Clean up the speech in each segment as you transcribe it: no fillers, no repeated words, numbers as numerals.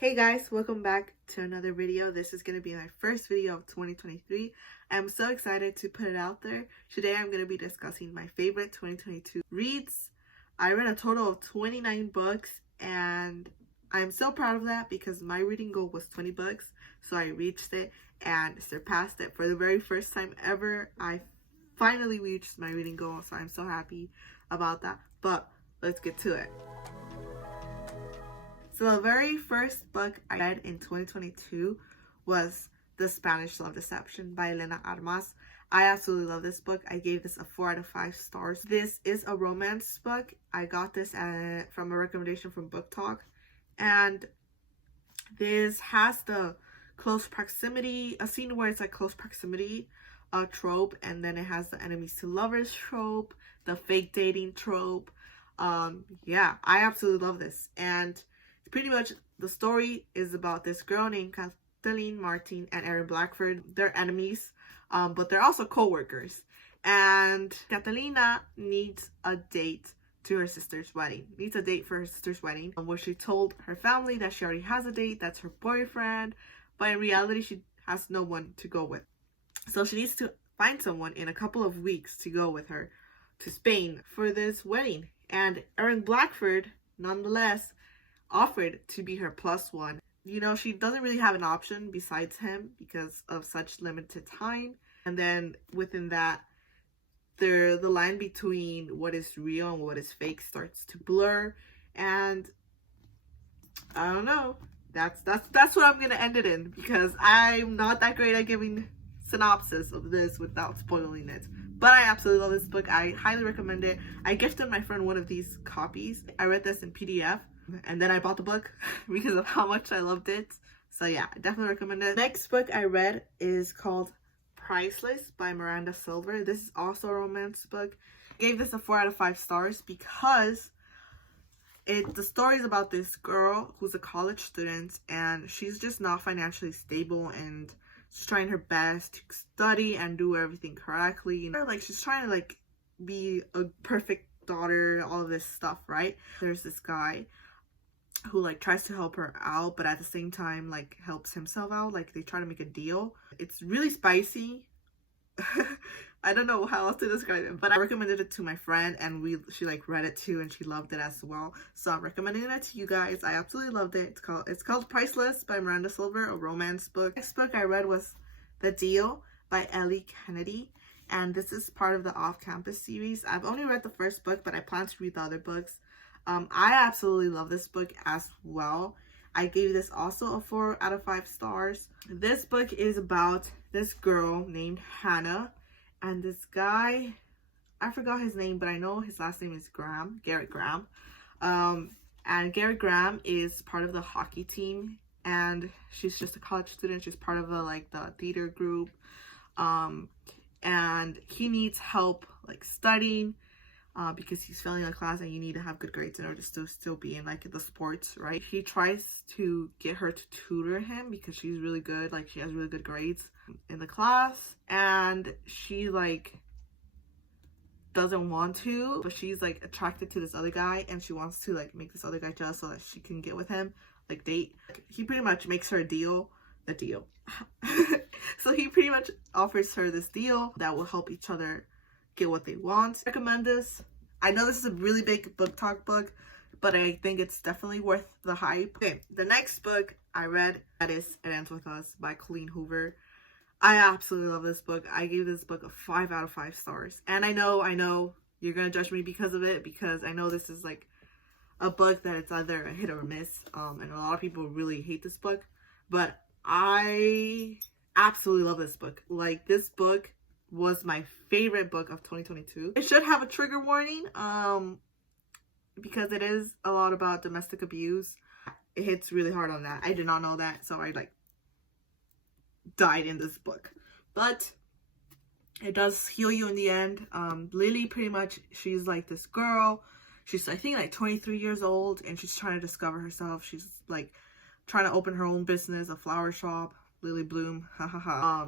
Hey guys, welcome back to another video. This is going to be my first video of 2023. I'm so excited to put it out there. Today I'm going to be discussing my favorite 2022 reads. I read a total of 29 books and I'm so proud of that because my reading goal was 20 books. So I reached it and surpassed it for the very first time ever. I finally reached my reading goal, so I'm so happy about that. But let's get to it. So the very first book I read in 2022 was The Spanish Love Deception by Elena Armas. I absolutely love this book. I gave this a 4 out of 5 stars. This is a romance book. I got this from a recommendation from Book Talk. And this has the close proximity, a scene where it's like close proximity trope. And then it has the enemies to lovers trope, the fake dating trope. Yeah, I absolutely love this. And pretty much the story is about this girl named Kathleen Martin and Aaron Blackford. They're enemies, but they're also co-workers. And Catalina needs a date to her sister's wedding. Needs a date for her sister's wedding, where she told her family that she already has a date, that's her boyfriend, but in reality she has no one to go with. So she needs to find someone in a couple of weeks to go with her to Spain for this wedding. And Aaron Blackford, nonetheless, offered to be her plus one. You know, she doesn't really have an option besides him because of such limited time. And then within that, the line between what is real and what is fake starts to blur. And I don't know. That's what I'm gonna end it in, because I'm not that great at giving synopsis of this without spoiling it. But I absolutely love this book. I highly recommend it. I gifted my friend one of these copies. I read this in PDF. And then I bought the book because of how much I loved it. So yeah, I definitely recommend it. The next book I read is called Priceless by Miranda Silver. This is also a romance book. I gave this a 4 out of 5 stars because the story is about this girl who's a college student and she's just not financially stable and she's trying her best to study and do everything correctly. You know, like she's trying to like be a perfect daughter, all of this stuff, right? There's this guy who like tries to help her out, but at the same time like helps himself out. Like they try to make a deal. It's really spicy. I don't know how else to describe it, but I recommended it to my friend and she like read it too and she loved it as well. So I'm recommending it to you guys. I absolutely loved it. It's called Priceless by Miranda Silver, a romance book. Next book I read was The Deal by Ellie Kennedy, and this is part of the Off-Campus series. I've only read the first book, but I plan to read the other books. I absolutely love this book as well. I gave this also a 4 out of 5 stars. This book is about this girl named Hannah and this guy, I forgot his name, but I know his last name is Garrett Graham. And Garrett Graham is part of the hockey team and she's just a college student. She's part of the theater group. And he needs help like studying. Because he's failing a class and you need to have good grades in order to still be in like the sports, right? He tries to get her to tutor him because she's really good, like she has really good grades in the class, and she like doesn't want to, but she's like attracted to this other guy and she wants to like make this other guy jealous so that she can get with him, like date. He pretty much makes her a deal. So he pretty much offers her this deal that will help each other get what they want. I recommend this. I know this is a really big book talk book, but I think it's definitely worth the hype. Okay, the next book I read, that is It Ends With Us by Colleen Hoover. I absolutely love this book. I gave this book a 5 out of 5 stars. And I know you're gonna judge me because of it, because I know this is like a book that it's either a hit or a miss. And a lot of people really hate this book, but I absolutely love this book. Like, this book was my favorite book of 2022. It should have a trigger warning because it is a lot about domestic abuse. It hits really hard on that. I did not know that, so I like died in this book, but it does heal you in the end. Lily, pretty much, she's like this girl. She's I think like 23 years old and she's trying to discover herself. She's like trying to open her own business, a flower shop. Lily Bloom,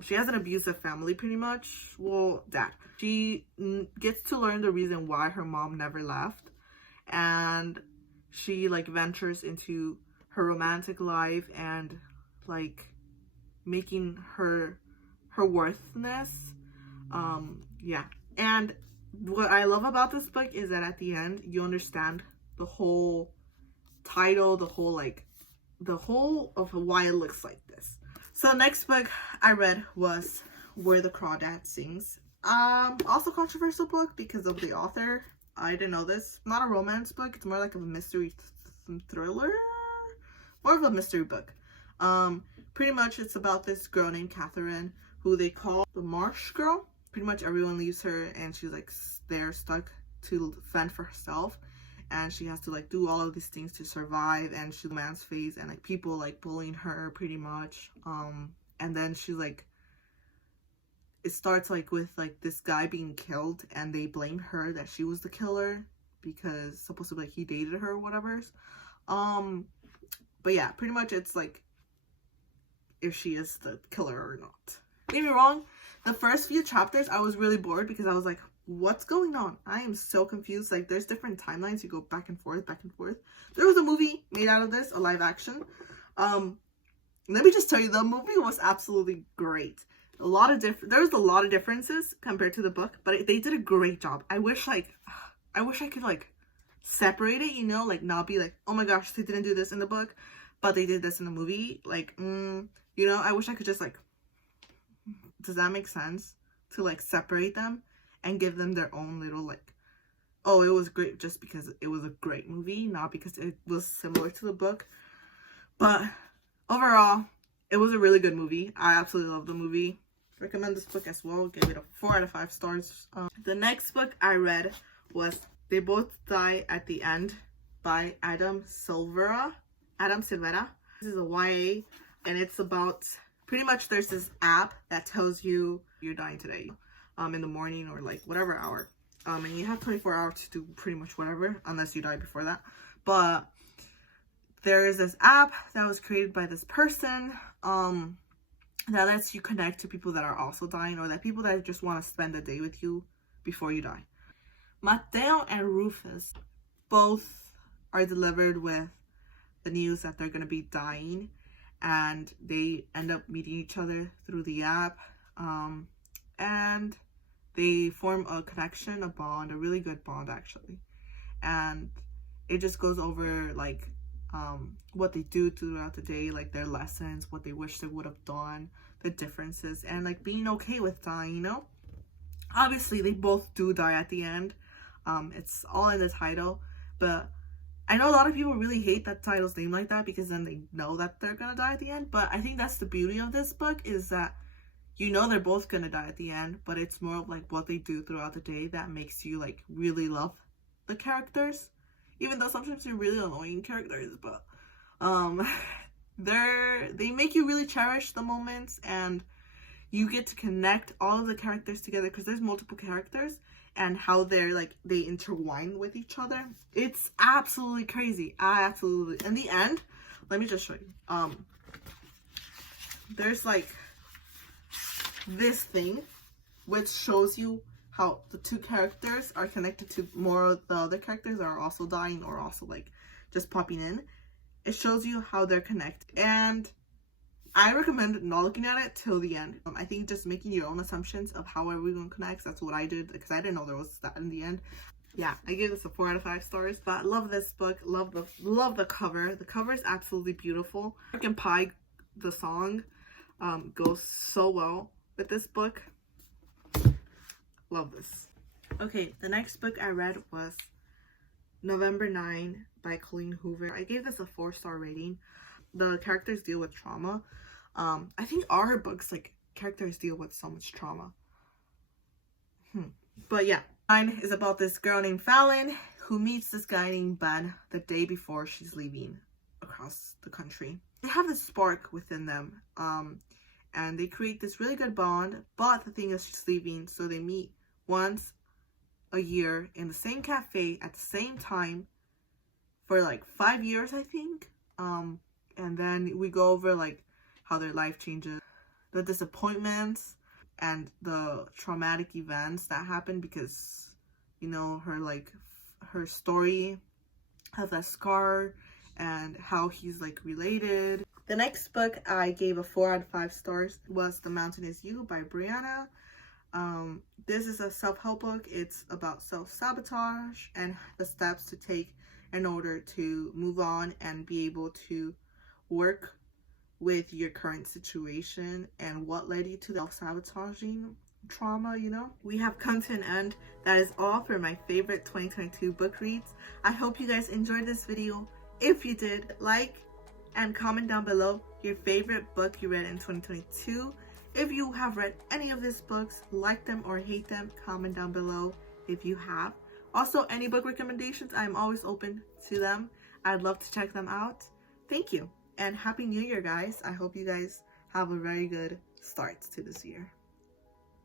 she has an abusive family pretty much. Well, dad. She gets to learn the reason why her mom never left, and she like ventures into her romantic life and like making her worthness. Yeah. And what I love about this book is that at the end you understand the whole title, the whole of why it looks like this. So the next book I read was Where the Crawdad Sings. Also controversial book because of the author. I didn't know this. Not a romance book. It's more like a mystery thriller. More of a mystery book. Pretty much it's about this girl named Catherine who they call the Marsh Girl. Pretty much everyone leaves her and she's like there stuck to fend for herself. And she has to like do all of these things to survive, and she's man's face and like people like bullying her pretty much. And then she like, it starts like with like this guy being killed and they blame her that she was the killer because supposedly like he dated her or whatever. But yeah, pretty much it's like if she is the killer or not. Don't get me wrong, the first few chapters I was really bored because I was like, what's going on? I am so confused. Like there's different timelines, you go back and forth. There was a movie made out of this, a live action. Let me just tell you, the movie was absolutely great. There was a lot of differences compared to the book, but they did a great job. I wish I could like separate it, you know, like not be like, oh my gosh, they didn't do this in the book but they did this in the movie. Like, you know, I wish I could just like, does that make sense? To like separate them and give them their own little like, oh, it was great just because it was a great movie, not because it was similar to the book. But overall, it was a really good movie. I absolutely love the movie. Recommend this book as well. Gave it a 4 out of 5 stars. The next book I read was They Both Die at the End by Adam Silvera. This is a YA, and it's about, pretty much there's this app that tells you you're dying today, in the morning or like whatever hour. And you have 24 hours to do pretty much whatever, unless you die before that. But there is this app that was created by this person, that lets you connect to people that are also dying, or that people that just want to spend the day with you before you die. Mateo and Rufus both are delivered with the news that they're going to be dying, and they end up meeting each other through the app, and they form a connection, a bond, a really good bond actually. And it just goes over like what they do throughout the day, like their lessons, what they wish they would have done, the differences, and like being okay with dying, you know. Obviously they both do die at the end. It's all in the title, but I know a lot of people really hate that title's name like that because then they know that they're gonna die at the end. But I think that's the beauty of this book, is that you know they're both gonna die at the end, but it's more of like what they do throughout the day that makes you like really love the characters, even though sometimes they're really annoying characters. But they make you really cherish the moments, and you get to connect all of the characters together because there's multiple characters, and how they're like, they intertwine with each other. It's absolutely crazy. In the end, let me just show you. There's like this thing which shows you how the two characters are connected to more of the other characters that are also dying or also like just popping in. It shows you how they're connected, and I recommend not looking at it till the end. I think just making your own assumptions of how everyone connects. That's what I did because I didn't know there was that in the end. Yeah, I gave this a 4 out of 5 stars. But I love this book. Love the cover. The cover is absolutely beautiful. American Pie, the song, goes so well with this book. Love this. Okay, the next book I read was November 9 by Colleen Hoover. I gave this a 4-star rating. The characters deal with trauma. I think all her books, like, characters deal with so much trauma. But yeah, mine is about this girl named Fallon who meets this guy named Ben the day before she's leaving across the country. They have this spark within them, and they create this really good bond. But the thing is, she's leaving, so they meet once a year in the same cafe at the same time for like 5 years, I think. And then we go over like how their life changes, the disappointments and the traumatic events that happen, because, you know, her story has that scar, and how he's like related. The next book I gave a 4 out of 5 stars was The Mountain Is You by Brianna. This is a self-help book. It's about self-sabotage and the steps to take in order to move on and be able to work with your current situation and what led you to the self-sabotaging trauma, you know. We have come to an end. That is all for my favorite 2022 book reads. I hope you guys enjoyed this video. If you did, like and comment down below your favorite book you read in 2022. If you have read any of these books, like them or hate them, comment down below if you have. Also, any book recommendations, I'm always open to them. I'd love to check them out. Thank you, and Happy New Year, guys. I hope you guys have a very good start to this year.